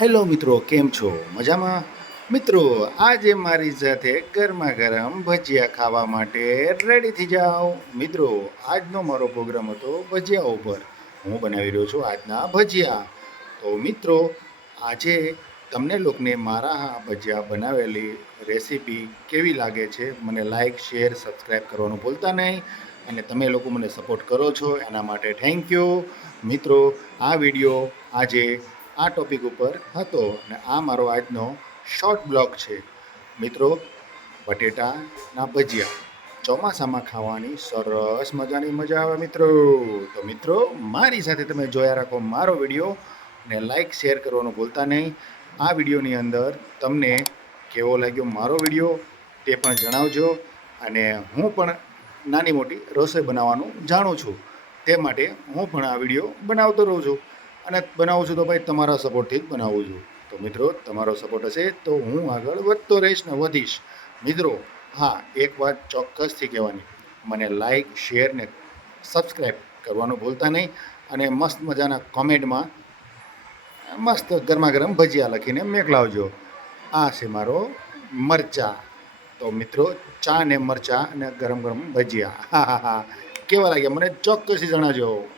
Hello મિત્રો, કેમ છો? મજામાં? મિત્રો, આજે મારી સાથે ગરમા ગરમ ભજીયા ખાવા માટે રેડી થઈ જાઓ. મિત્રો, આજનો મારો પ્રોગ્રામ હતો ભજીયા ઉપર. હું બનાવી રહ્યો છું આજના ભજીયા. તો મિત્રો, આજે તમને લોકોને મારા ભજીયા બનાવેલી રેસીપી કેવી લાગે છે? મને લાઇક શેર સબસ્ક્રાઈબ કરવાનું ભૂલતા નહીં. અને તમે લોકો મને સપોર્ટ કરો છો એના માટે થેન્ક યુ મિત્રો, આ વીડિયો આજે આ ટોપિક ઉપર હતો અને આ મારો આજનો શોર્ટ બ્લોગ છે. મિત્રો, બટેટાના ભજીયા. ચોમાસામાં ખાવાની સરસ મજાની મજા આવે મિત્રો. તો મિત્રો, મારી સાથે તમે જોયા રાખો મારો વીડિયો અને લાઈક શેર કરવાનું ભૂલતા નહીં. આ વિડીયોની અંદર તમને કેવો લાગ્યો મારો વીડિયો તે પણ જણાવજો અને હું પણ નાની મોટી રસોઈ બનાવવાનું જાણું છું. તે માટે હું પણ આ વીડિયો બનાવતો રહું છું. અને બનાવું છું તો ભાઈ તમારા સપોર્ટથી જ બનાવું છું. તો મિત્રો, તમારો સપોર્ટ હશે તો હું આગળ વધતો રહીશ ને વધીશ. મિત્રો, હા, એક વાત ચોક્કસથી કહેવાની. મને લાઇક શેર ને સબસ્ક્રાઈબ કરવાનું ભૂલતા નહીં અને મસ્ત મજાના કોમેન્ટમાં મસ્ત ગરમા ગરમ ભજીયા લખીને મેકલાવજો આ છે મારો મરચા. તો મિત્રો, ચા ને મરચા અને ગરમ ગરમ ભજીયા. હા હા હા. કેવા લાગ્યા મને? ચોક્કસથી જણાવજો.